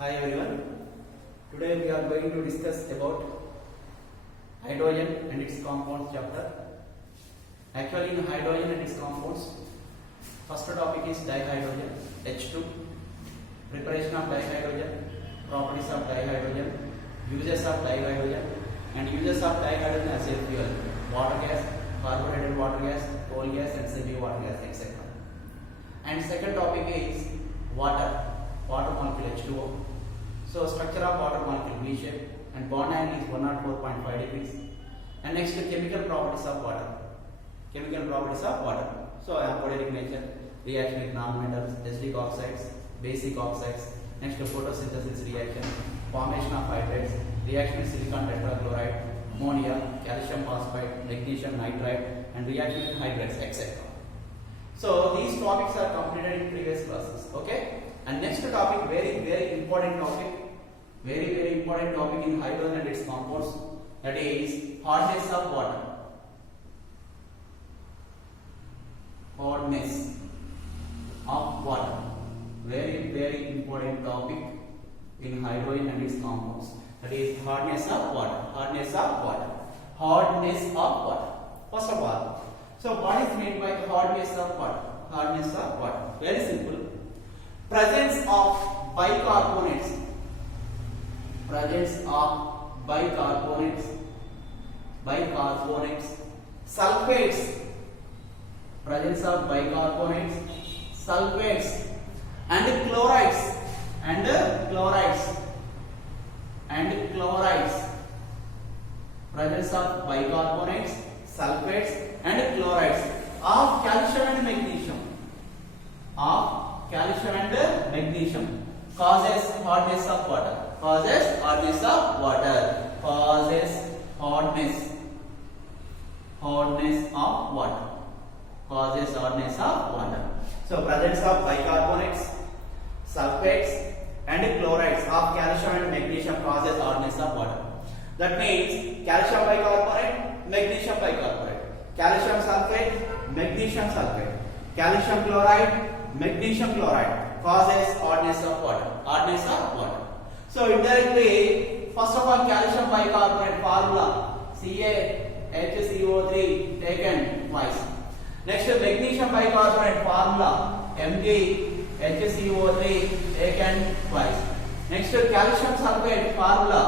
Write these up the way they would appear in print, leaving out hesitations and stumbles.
Hi everyone. Today we are going to discuss about hydrogen and its compounds chapter. Actually in hydrogen and its compounds, first topic is dihydrogen, H2, preparation of dihydrogen, properties of dihydrogen, uses of dihydrogen and uses of dihydrogen as a fuel, water gas, carbureted water gas, coal gas and semi-water gas, etc. And second topic is water molecule H2O. So structure of water molecule V shape and bond angle is 104.5 degrees. And next chemical properties of water. So amphoteric nature, reaction with non-metals, acidic oxides, basic oxides. Next photosynthesis reaction, formation of hydrates, reaction with silicon tetrachloride, ammonia, calcium phosphide, magnesium nitride, and reaction with hydrates, etc. So these topics are completed in previous classes. Okay. And next topic, very important topic, very important topic in hydrogen and its compounds, that is hardness of water. Hardness of water, very important topic in hydrogen and its compounds, that is hardness of water. First of all, so what is meant by hardness of water? Very simple. Presence of bicarbonates, sulfates, and chlorides, presence of bicarbonates, sulfates and chlorides of calcium and magnesium, causes hardness of water. So presence of bicarbonates, sulfates and chlorides of calcium and magnesium causes hardness of water. That means calcium bicarbonate, magnesium bicarbonate, calcium sulfate, magnesium sulfate, calcium chloride, magnesium chloride causes hardness of water. So indirectly, first of all, calcium bicarbonate formula CaHCO3 taken twice. Next, magnesium bicarbonate formula MgHCO3 taken twice. Next, calcium sulfate formula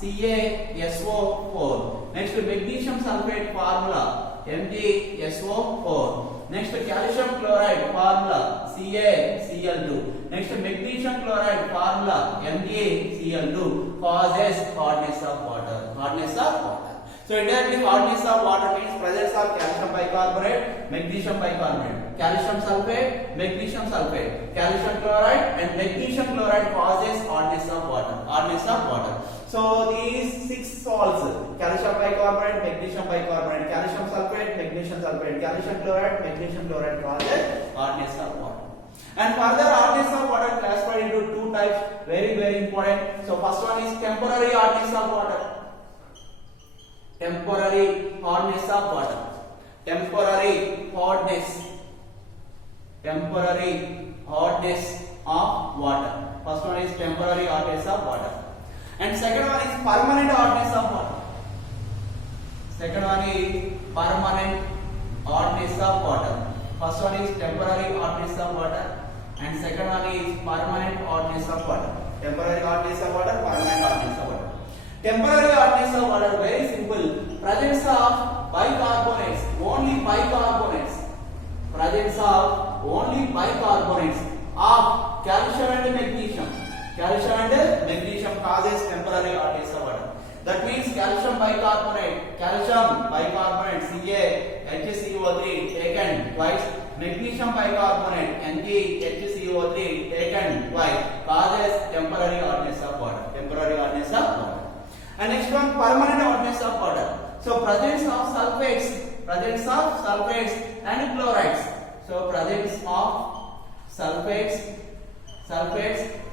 CaSO4. Next, magnesium sulfate formula MgSO4. Next, calcium chloride formula CaCl2. Next, magnesium chloride formula MgCl2 causes hardness of water. So indirectly, hardness of water means presence of calcium bicarbonate, magnesium bicarbonate, calcium sulfate, magnesium sulfate, calcium chloride and magnesium chloride causes hardness of water. So these 6 salts, calcium bicarbonate, magnesium bicarbonate, calcium sulfate, magnesium sulfate, calcium chloride, magnesium chloride causes hardness of water. And further, hardness of water classified into 2 types, very important. So first one is temporary hardness of water. Temporary hardness of water. First one is temporary hardness of water. And second one is permanent hardness of water. First one is temporary hardness of water and second one is permanent hardness of water. Temporary hardness of water, permanent hardness of water. Temporary hardness of water, very simple. Presence of bicarbonates, only bicarbonates of calcium and magnesium. Causes temporary hardness of water. That means calcium bicarbonate CaHCO3 taken twice, magnesium bicarbonate NaHCO3 taken twice causes temporary hardness of water. And next one, permanent hardness of water. So presence of sulfates and chlorides. So presence of sulfates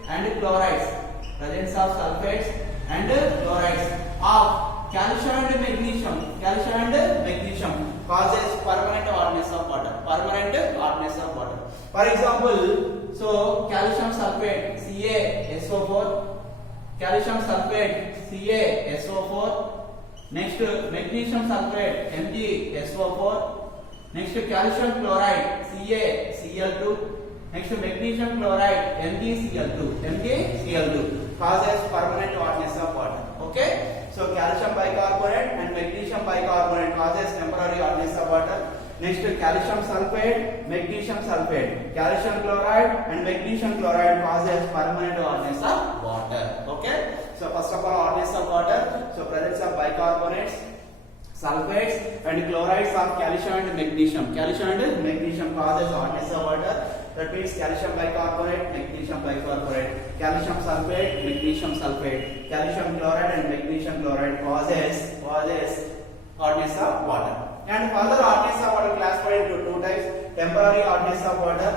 and chlorides. Of calcium and magnesium causes permanent hardness of water. For example, So calcium sulfate CaSO4, calcium sulfate CaSO4. Next magnesium sulfate MgSO4. Next calcium chloride CaCl2. Next magnesium chloride MgCl2 causes permanent hardness of water. Okay, so calcium bicarbonate and magnesium bicarbonate causes temporary hardness of water. Next calcium sulfate, magnesium sulfate, calcium chloride and magnesium chloride causes permanent hardness of water. Okay, so first of all hardness of water, so presence of bicarbonates, sulfates and chlorides of calcium and magnesium. Calcium and magnesium causes hardness of water. That means calcium bicarbonate, magnesium bicarbonate, calcium sulfate, magnesium sulfate, calcium chloride and magnesium chloride causes hardness of water. And further hardness of water classified into two types: temporary hardness of water,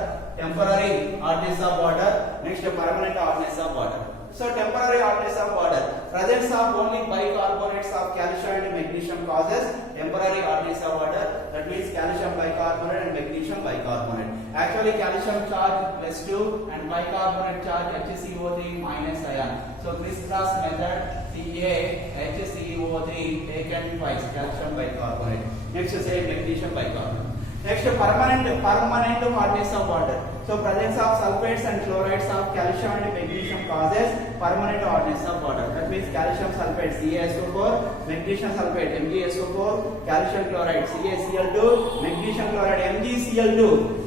next permanent hardness of water. So temporary hardness of water, presence of only bicarbonates of calcium and magnesium causes temporary hardness of water. That means calcium bicarbonate and magnesium bicarbonate. Actually calcium charge +2 and bicarbonate charge HCO3 minus ion. So crisscross method CaHCO3 taken twice, calcium bicarbonate. Next say magnesium bicarbonate. Next permanent hardness of water. So presence of sulfates and chlorides of calcium and magnesium causes permanent hardness of water. That means calcium sulfate CaSO4, magnesium sulfate MgSO4, calcium chloride CaCl2, magnesium chloride MgCl2.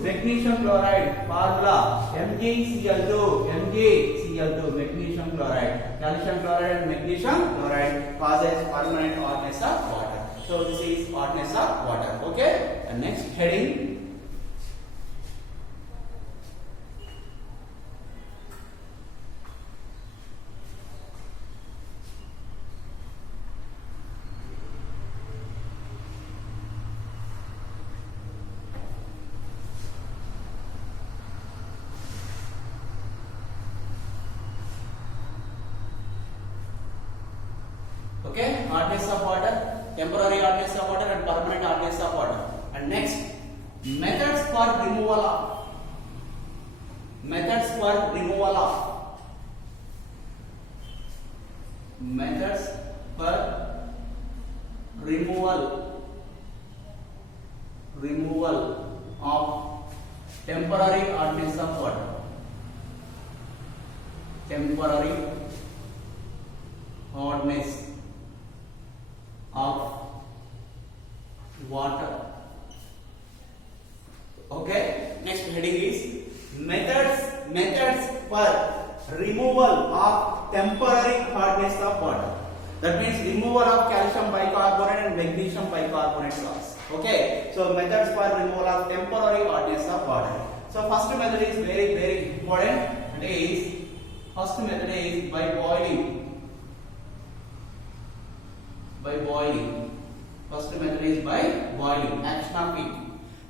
Magnesium chloride formula MgCl2, magnesium chloride. Calcium chloride and magnesium chloride causes permanent hardness of water. So this is hardness of water. Okay. And next heading. Okay, hardness of water, temporary hardness of water and permanent hardness of water. And next, methods for removal of temporary hardness of water. Temporary hardness of water. Okay, next heading is methods for removal of temporary hardness of water. That means removal of calcium bicarbonate and magnesium bicarbonate salts. Okay, so methods for removal of temporary hardness of water. So first method is very important. First method is by boiling. First method is by boiling, action of heat.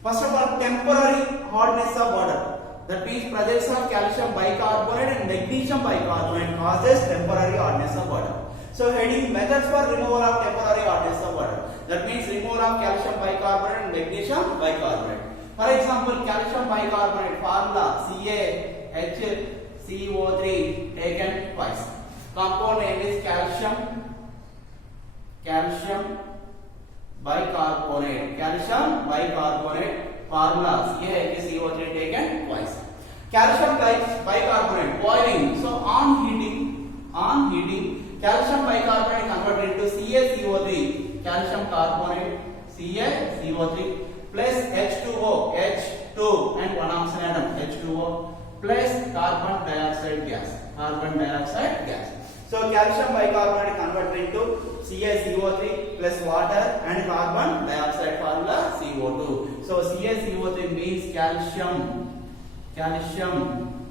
First of all, temporary hardness of water. That means presence of calcium bicarbonate and magnesium bicarbonate causes temporary hardness of water. So heading methods for removal of temporary hardness of water. That means removal of calcium bicarbonate and magnesium bicarbonate. For example, calcium bicarbonate formula CaHCO3 taken twice. Compound name is calcium bicarbonate. Formula CaHCO3 taken twice. Calcium bicarbonate boiling. So on heating, calcium bicarbonate converted into CaCO3, calcium carbonate CaCO3 plus H2O, H2 and one oxygen atom H2O plus carbon dioxide gas. So calcium bicarbonate converted into CaCO3 plus water and carbon dioxide formula CO2. So CaCO3 means calcium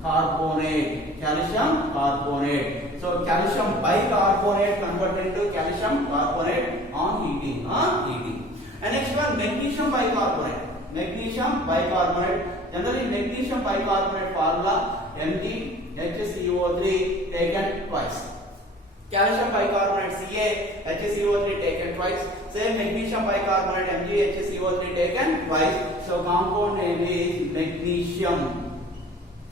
carbonate. So calcium bicarbonate converted into calcium carbonate on heating. And next one, magnesium bicarbonate. Generally magnesium bicarbonate formula MgHCO3 taken twice. Calcium bicarbonate CaHCO3 taken twice. Same magnesium bicarbonate MgHCO3 taken twice. So compound name is magnesium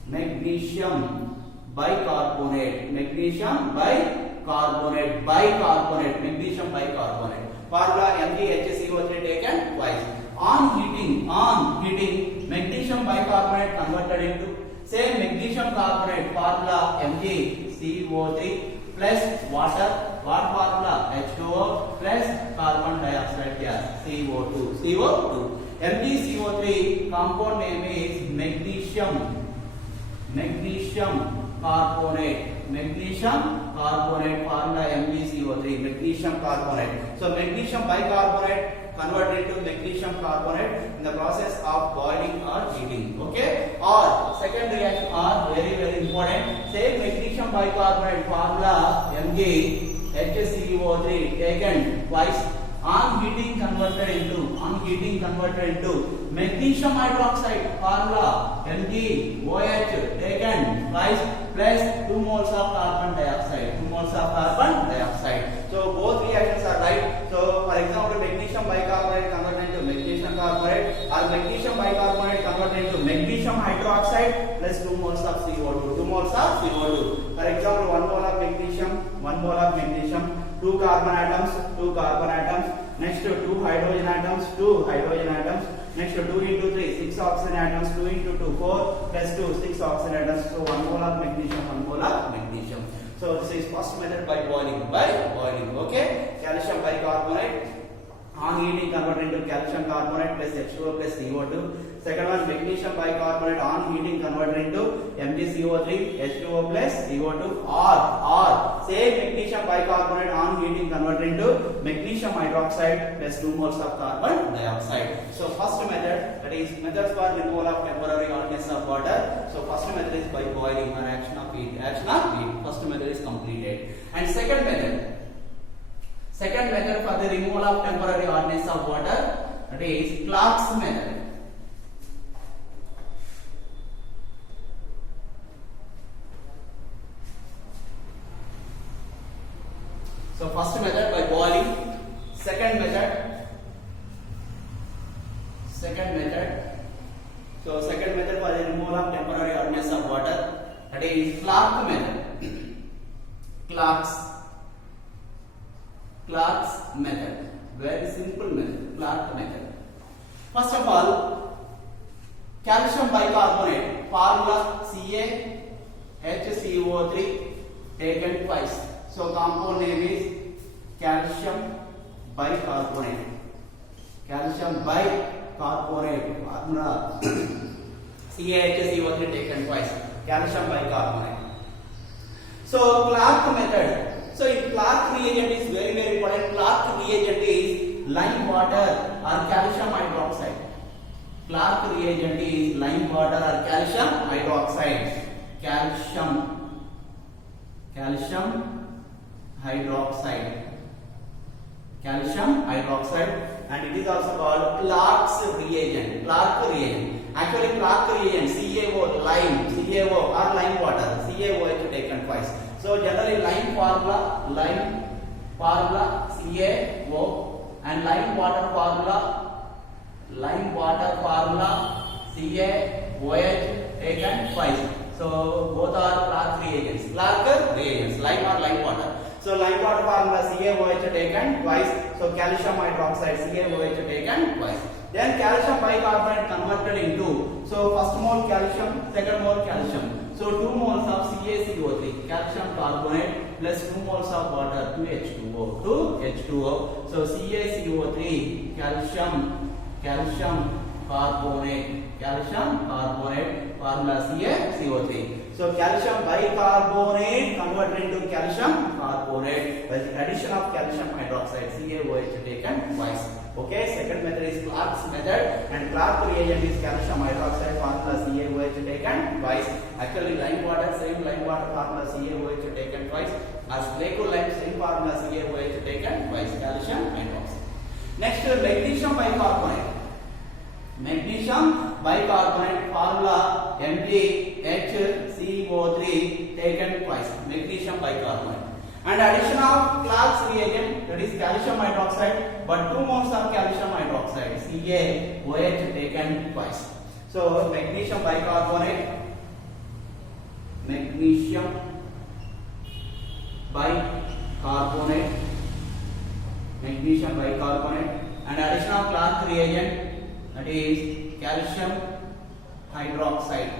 magnesium bicarbonate, magnesium bicarbonate, bicarbonate, magnesium bicarbonate. Formula MgHCO3 taken twice. On heating, magnesium bicarbonate converted into same magnesium carbonate, formula MgCO3 plus water, what formula? H2O plus carbon dioxide gas, CO2. MgCO3 compound name is magnesium carbonate, formula MgCO3, magnesium carbonate. So magnesium bicarbonate converted into magnesium carbonate in the process of boiling or heating. Okay? Or second reaction are very important. Same magnesium bicarbonate formula MgHCO3 taken twice. On heating converted into magnesium hydroxide formula MgOH taken twice plus 2 moles of carbon dioxide. So both reactions are right. So for example, magnesium bicarbonate converted into magnesium carbonate or magnesium bicarbonate converted into magnesium hydroxide plus 2 moles of CO2. For example, 1 mole of magnesium, 2 carbon atoms, next 2 hydrogen atoms, next 2 into 3, 6 oxygen atoms, 2 into 2, 4 plus 2, 6 oxygen atoms, so 1 mole of magnesium. So this is first method by boiling, okay? Calcium bicarbonate on heating converted into calcium carbonate plus H2O plus CO2. Second one, magnesium bicarbonate on heating converted into MgCO3, H2O plus CO2, or same magnesium bicarbonate on heating converted into magnesium hydroxide plus 2 moles of carbon dioxide. So first method, that is methods for removal of temporary hardness of water. So first method is by boiling or action of heat. First method is completed. And second method for the removal of temporary hardness of water, that is Clark's method. So first method by boiling, second method. So second method for the removal of temporary hardness of water, that is Clark's method. Clark's method. Very simple method. Clark's method. First of all, calcium bicarbonate formula CaHCO3 taken twice. So compound name is calcium bicarbonate. Formula CaHCO3 taken twice. Calcium bicarbonate. So Clark method. So in Clark reagent is very important. Clark reagent is lime water or calcium hydroxide. Clark reagent is lime water or calcium hydroxide. Calcium hydroxide, and it is also called Clark's reagent. Actually, Clark reagent CaO, CaO or lime water, CaOH taken twice. So generally lime formula CaO and lime water formula CaOH taken twice. So both are Clark reagents, lime or lime water. So lime water formula CaOH taken twice. So calcium hydroxide CaOH taken twice. Then calcium bicarbonate converted into, so first mole calcium, second mole calcium. So 2 moles of CaCO3, calcium carbonate plus 2 moles of water, 2H2O. So CaCO3, calcium carbonate, formula CaCO3. So calcium bicarbonate converted into calcium carbonate by the addition of calcium hydroxide, CaOH taken twice. Okay, second method is Clark's method, and Clark reagent is calcium hydroxide, formula CaOH taken twice. Actually lime water, same lime water formula CaOH taken twice. As Playcool lime, same formula CaOH taken twice, calcium hydroxide. Next, magnesium bicarbonate formula MgHCO3 taken twice, magnesium bicarbonate. And addition of Clark's reagent, that is calcium hydroxide, but 2 moles of calcium hydroxide, CaOH taken twice. So magnesium bicarbonate magnesium bicarbonate, magnesium bicarbonate, and addition of Clark reagent, that is calcium hydroxide,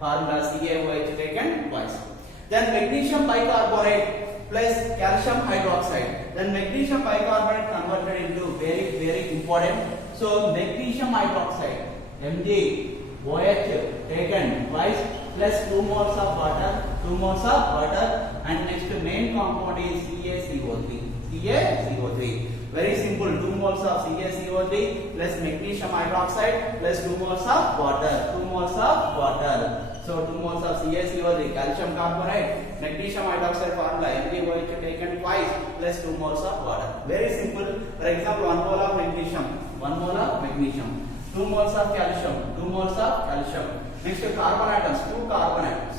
formula CaOH taken twice. Then magnesium bicarbonate plus calcium hydroxide. Then magnesium bicarbonate converted into very important. So magnesium hydroxide MgOH taken twice plus 2 moles of water, and next main compound is CaCO3. Very simple, 2 moles of CaCO3 plus magnesium hydroxide plus 2 moles of water, So 2 moles of CaCO3, calcium carbonate, magnesium hydroxide formula MgOH taken twice plus 2 moles of water. Very simple. For example, 1 mole of magnesium, 2 moles of calcium, Next carbon atoms, 2 carbon atoms,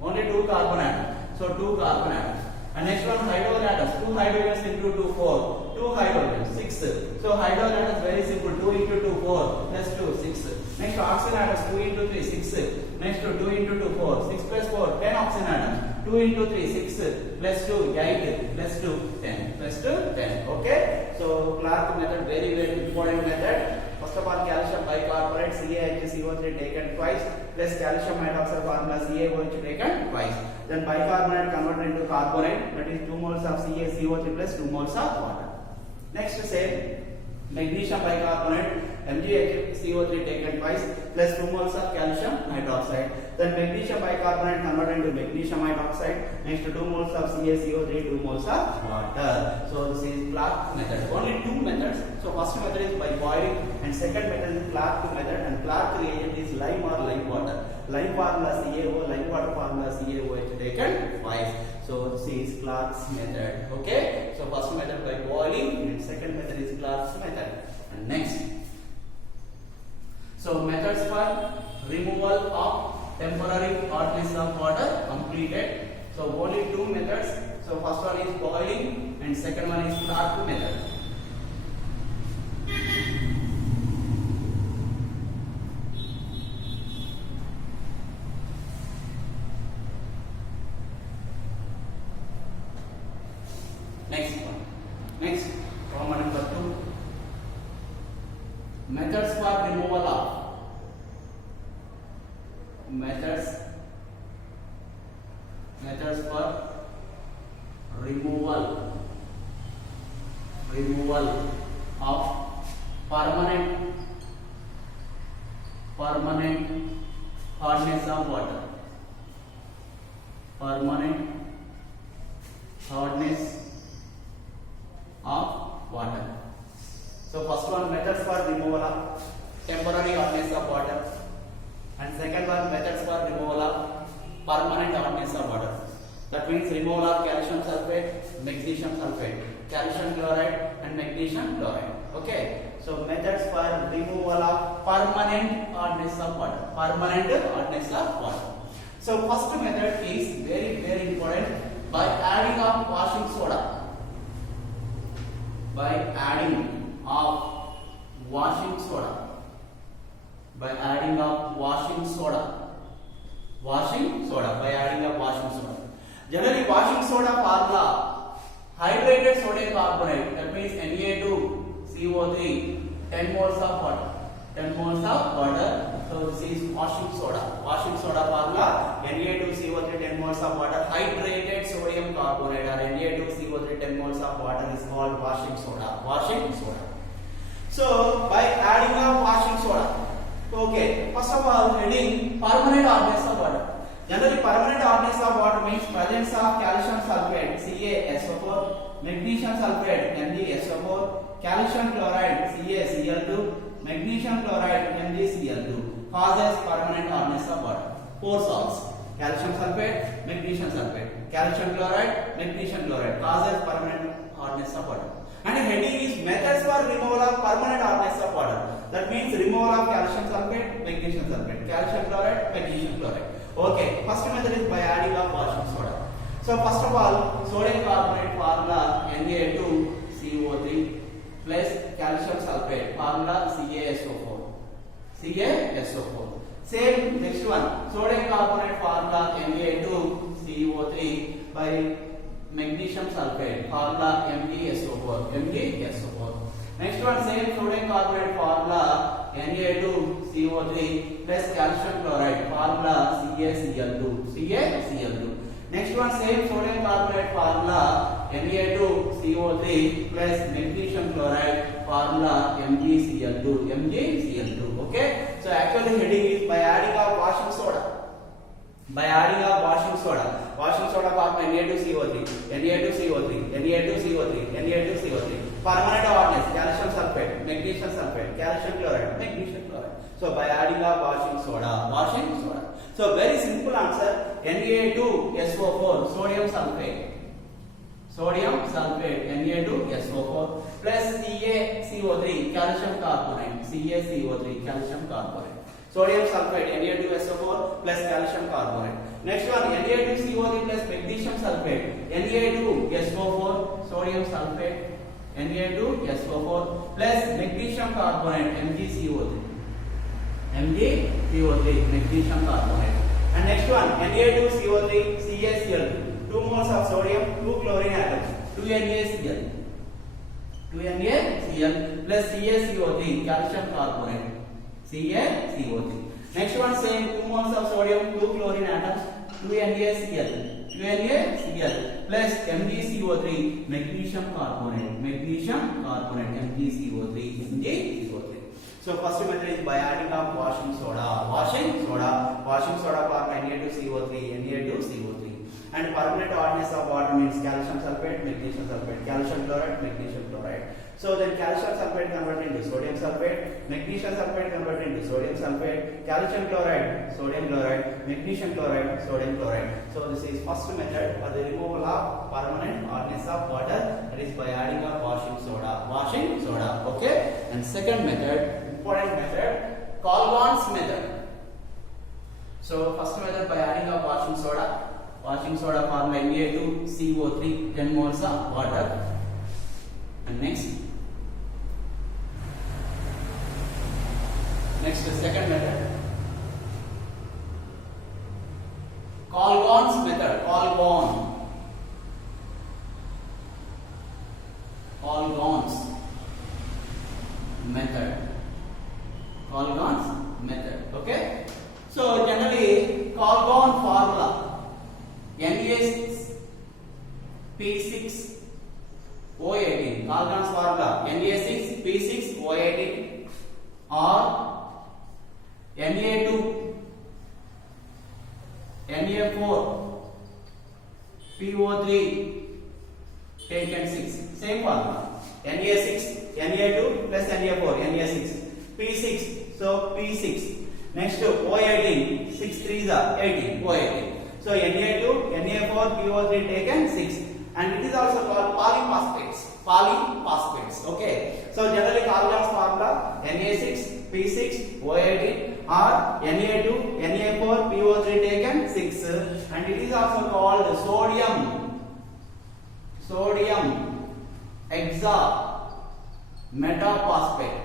only 2 carbon atoms. So 2 carbon atoms. And next one hydrogen atoms, 2 hydrogens into 2, 4, 2 hydrogens, 6. So hydrogen atoms very simple, 2 into 2, 4, plus 2, 6. Next oxygen atoms, 2 into 3, 6. Next 2 into 2, 4, 6 plus 4, 10 oxygen atoms, 2 into 3, 6, plus 2, 8, plus 2, 10. Okay? So Clark method, very important method. First of all, calcium bicarbonate CaHCO3 taken twice plus calcium hydroxide formula CaOH taken twice. Then bicarbonate converted into carbonate, that is 2 moles of CaCO3 plus 2 moles of water. Next say magnesium bicarbonate MgHCO3 taken twice plus 2 moles of calcium hydroxide. Then magnesium bicarbonate converted into magnesium hydroxide. Next 2 moles of CaCO3, 2 moles of water. So this is Clark method. Only 2 methods. So first method is by boiling, and second method is Clark method. And Clark reagent is lime or lime water. Lime formula CaO, lime water formula CaOH taken twice. So this is Clark's method. Okay. So first method by boiling, and second method is Clark's method. And next. So methods for removal of temporary hardness of water completed. So only 2 methods. So first one is boiling and second one is Clark method. Next, Roman number 2. Methods for removal of methods for removal of permanent hardness of water. Permanent hardness of water. So first one, methods for removal of temporary hardness of water, and second one, methods for removal of permanent hardness of water. That means removal of calcium sulfate, magnesium sulfate, calcium chloride and magnesium chloride. Okay. So methods for removal of permanent hardness of water. So first method is very important, by adding of washing soda. By adding of washing soda. By adding of washing soda. Generally washing soda formula, hydrated sodium carbonate, that means Na2CO3, 10 moles of water. So this is washing soda. Washing soda formula, Na2CO3, 10 moles of water. Hydrated sodium carbonate or Na2CO3, 10 moles of water is called washing soda. So by adding of washing soda. Okay, first of all, heading permanent hardness of water. Generally, permanent hardness of water means presence of calcium sulfate CaSO4, magnesium sulfate MgSO4, calcium chloride CaCl2, magnesium chloride MgCl2 causes permanent hardness of water. 4 salts: calcium sulfate, magnesium sulfate, calcium chloride, magnesium chloride causes permanent hardness of water. And heading is methods for removal of permanent hardness of water. That means removal of calcium sulfate, magnesium sulfate, calcium chloride, magnesium chloride. Okay, first method is by adding of washing soda. So first of all, sodium carbonate formula Na2CO3 plus calcium sulfate formula CaSO4. Same next one, sodium carbonate formula Na2CO3 by magnesium sulfate formula MgSO4. Next one, same sodium carbonate formula Na2CO3 plus calcium chloride formula CaCl2. Next one, same sodium carbonate formula Na2CO3 plus magnesium chloride formula MgCl2. Okay, so actually heading is by adding of washing soda. Washing soda formula Na2CO3. Permanent hardness, calcium sulfate, magnesium sulfate, calcium chloride. So by adding of washing soda. So very simple answer, Na2SO4, sodium sulfate, Na2SO4 plus CaCO3, calcium carbonate, sodium sulfate, Na2SO4 plus calcium carbonate. Next one, Na2CO3 plus magnesium sulfate, Na2SO4, sodium sulfate, Na2SO4 plus magnesium carbonate, MgCO3, magnesium carbonate. And next one, Na2CO3, CaCl2, 2 moles of sodium, 2 chlorine atoms, 2 NaCl plus CaCO3, calcium carbonate, CaCO3. Next one, same 2 moles of sodium, 2 chlorine atoms, 2 NaCl plus MgCO3, magnesium carbonate, MgCO3. So first method is by adding of washing soda for Na2CO3, and permanent hardness of water means calcium sulfate, magnesium sulfate, calcium chloride, magnesium chloride. So then calcium sulfate converted into sodium sulfate, magnesium sulfate converted into sodium sulfate, calcium chloride, sodium chloride, magnesium chloride, sodium chloride. So this is first method for the removal of permanent hardness of water, that is by adding of washing soda. Okay. And second method, important method, Colgan's method. So first method by adding of washing soda formula Na2CO3, 10 moles of water. And next second method, Colgan's method. Okay. So generally Colgan formula Na6P6O18. Colgan's formula Na6P6O18 or Na4PO3 taken 6. Same formula. Na2 plus Na4, Na6. P6, so P6. Next O18, 6 3s are 18, O18. So Na2, Na4, PO3 taken 6, and it is also called polyphosphates. Okay. So generally Colgan's formula Na6, P6, O18 or Na2, Na4, PO3 taken 6, and it is also called sodium hexametaphosphate.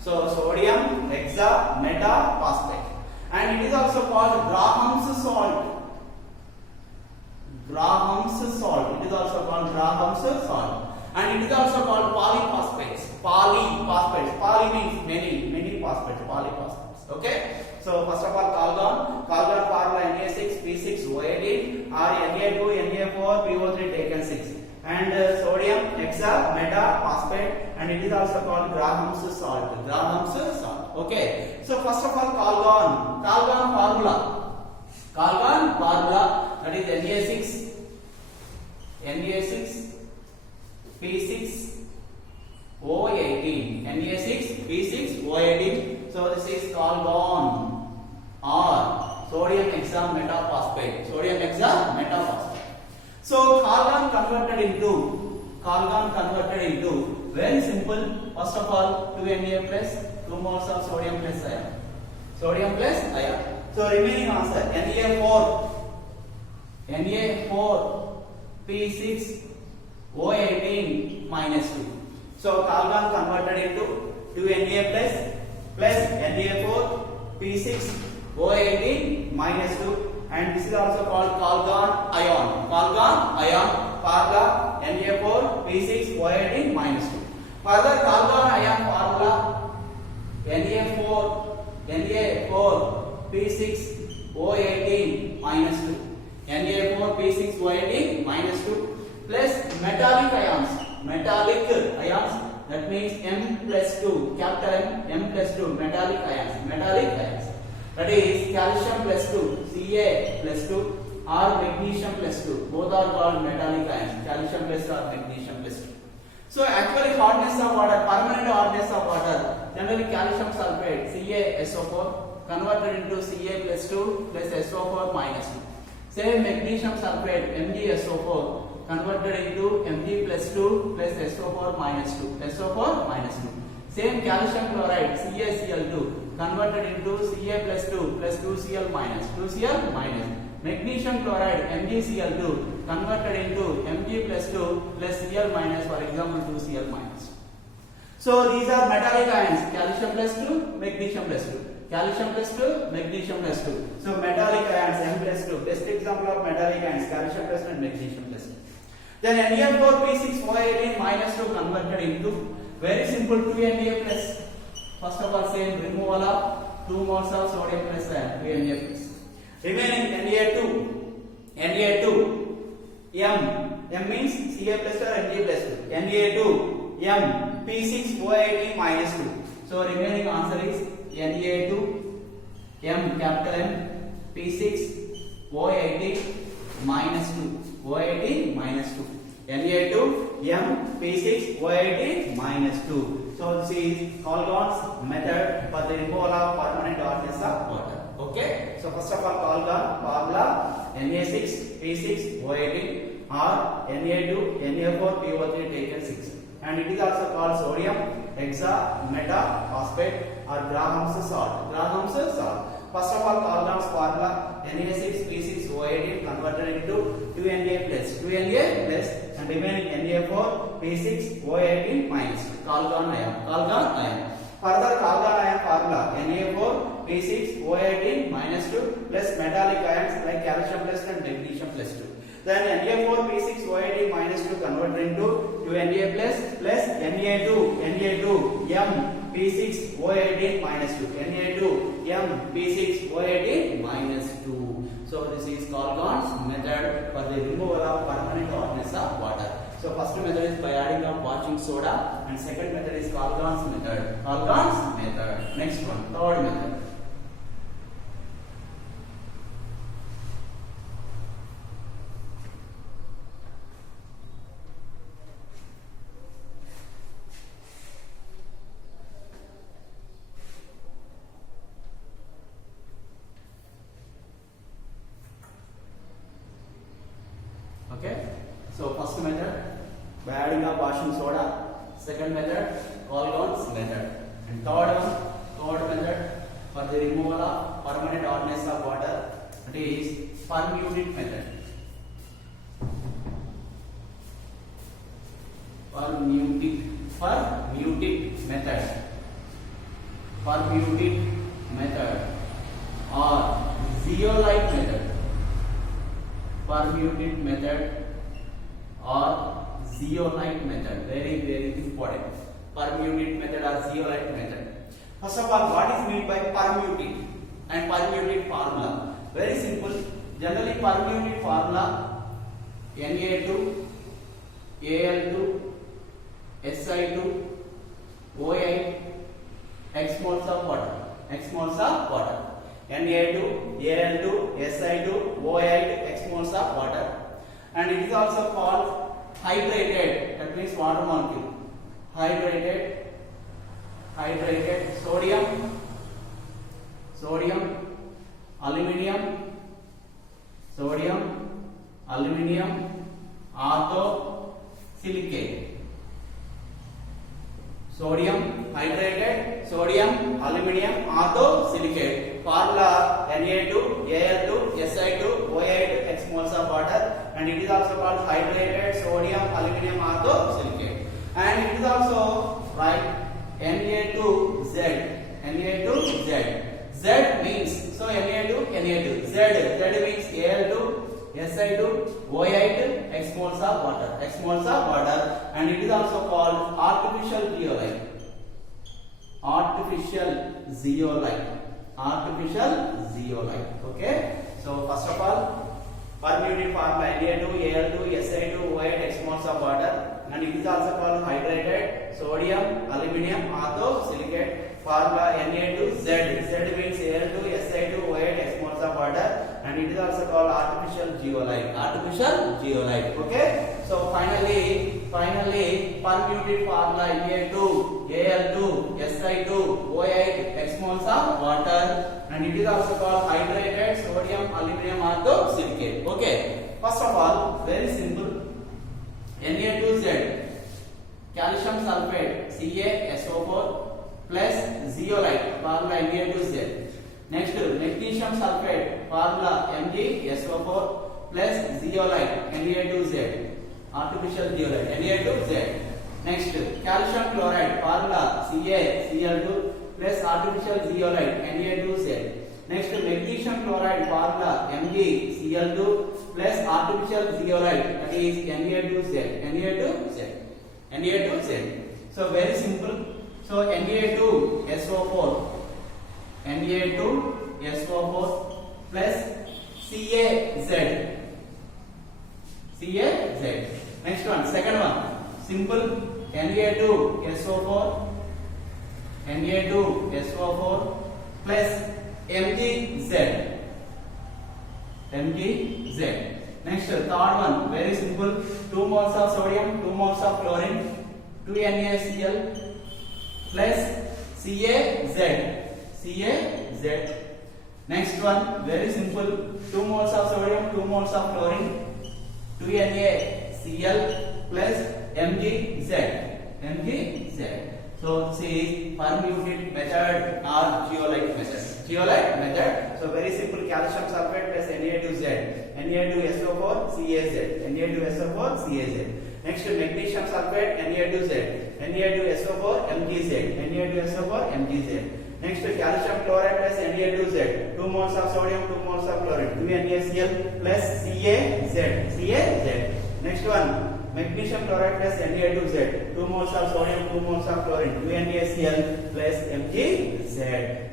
So sodium hexametaphosphate, and it is also called Graham's salt. And it is also called polyphosphates. Poly means many phosphates, polyphosphates. Okay. So first of all, Colgan formula Na6P6O18 or Na2, Na4, PO3 taken 6, and sodium hexametaphosphate, and it is also called Graham's salt. Okay. So first of all, Colgan formula, that is Na6P6O18. So this is Colgan or sodium hexametaphosphate. So Colgan converted into very simple. First of all, 2Na plus 2 moles of sodium plus ion. So remaining answer Na4P6O18 minus 2. So Colgan converted into 2Na plus Na4 P6O18 minus 2, and this is also called Calgon ion. Calgon ion formula Na4 P6O18 minus 2. Further, Calgon ion formula Na4 P6O18 minus 2. Na4 P6O18 minus 2 plus metallic ions. Metallic ions, that means M plus 2, capital M plus 2, metallic ions. Metallic ions. That is calcium plus 2, Ca plus 2 or magnesium plus 2. Both are called metallic ions. Calcium plus or magnesium plus 2. So actually hardness of water, permanent hardness of water, generally calcium sulfate CaSO4 converted into Ca plus 2 plus SO4 minus 2. Same magnesium sulfate MgSO4 converted into Mg plus 2 plus SO4 minus 2. SO4 minus 2. Same calcium chloride CaCl2 converted into Ca plus 2 plus 2Cl minus. 2Cl minus. Magnesium chloride MgCl2 converted into Mg plus 2 plus Cl minus, for example 2Cl minus. So these are metallic ions, calcium plus 2, magnesium plus 2. Calcium plus 2, magnesium plus 2. So metallic ions M plus 2. Best example of metallic ions, calcium plus 2 and magnesium plus 2. Then Na4 P6O18 minus 2 converted into very simple 2Na plus. First of all, same removal of 2 moles of sodium plus 2Na plus. Remaining Na2 M means Ca plus or Mg plus 2. Na2 M P6O18 minus 2. So remaining answer is Na2 M capital M P6O18 minus 2. O18 minus 2. Na2 M P6O18 minus 2. So this is Calgon's method for the removal of permanent hardness of water. Okay. So first of all, Calgon formula Na6 P6O18 or Na2 Na4 PO3 taken 6, and it is also called sodium hexametaphosphate or Graham's salt. Graham's salt. First of all, Calgon's formula Na6 P6O18 converted into 2Na plus and remaining Na4 P6O18 minus Calgon ion. Calgon ion. Further, Calgon ion formula Na4 P6O18 minus 2 plus metallic ions like calcium plus and magnesium plus 2. Then Na4 P6O18 minus 2 converted into 2Na plus Na2 M P6O18 minus 2. Na2 M P6O18 minus 2. So this is Calgon's method for the removal of permanent hardness of water. So first method is by adding of washing soda, and second method is Calgon's method. Calgon's method. Next one, third method. Okay, so first method by adding of washing soda, second method Calgon's method, and third method for the removal of permanent hardness of water, that is permutic method. Permutic method or zeolite method. Permutic method or zeolite method. Very important. Permutic method or zeolite method. First of all, what is meant by permutic and permutic formula? Very simple. Generally, permutic formula Na2 Al2 Si2 O8 X moles of water. Na2 Al2 Si2 O8 X moles of water, and it is also called hydrated, that means water molecule. Hydrated sodium aluminium orthosilicate. Hydrated sodium aluminium orthosilicate. Formula Na2 Al2 Si2 O8 X moles of water, and it is also called hydrated sodium aluminium orthosilicate. And it is also Na2Z. Na2Z. Z means, so Na2 Z means Al2 Si2 O8 x moles of water, and it is also called artificial zeolite. Okay, so first of all, per unit formula Na2 Al2 Si2 O8 x moles of water, and it is also called hydrated sodium aluminum orthosilicate. Formula Na2Z. Z means Al2 Si2 O8 x moles of water, and it is also called artificial zeolite. Okay, so finally per unit formula Na2 Al2 Si2 O8 x moles of water, and it is also called hydrated sodium aluminum orthosilicate. Okay, first of all, very simple. Na2Z, calcium sulfate CaSO4 plus zeolite, formula Na2Z. Next, magnesium sulfate, formula MgSO4 plus zeolite, Na2Z, artificial zeolite, Na2Z. Next, calcium chloride, formula CaCl2 plus artificial zeolite, Na2Z. Next, magnesium chloride, formula MgCl2 plus artificial zeolite, that is Na2Z. So very simple. So Na2SO4 plus CaZ. Next one, second one, simple. Na2SO4 plus MgZ. Next, third one, very simple. 2 moles of sodium, 2 moles of chlorine, 2 NaCl plus CaZ. Next one, very simple. 2 moles of sodium, 2 moles of chlorine, 2 NaCl plus MgZ. So see, per unit method or zeolite method. So very simple, calcium sulfate plus Na2Z, Na2SO4 CaZ. Next, magnesium sulfate Na2Z, Na2SO4 MgZ. Next, calcium chloride plus Na2Z, 2 moles of sodium, 2 moles of chlorine, 2 NaCl plus CaZ. Next one, magnesium chloride plus Na2Z, 2 moles of sodium, 2 moles of chlorine, 2 NaCl plus MgZ.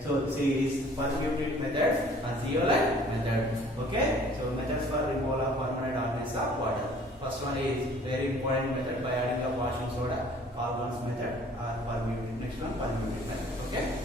So see, is per unit method and zeolite method. Okay, so methods for removal of permanent hardness of water. First one is very important method by adding of washing soda, Calgon's method or per unit. Next one, per unit method. Okay.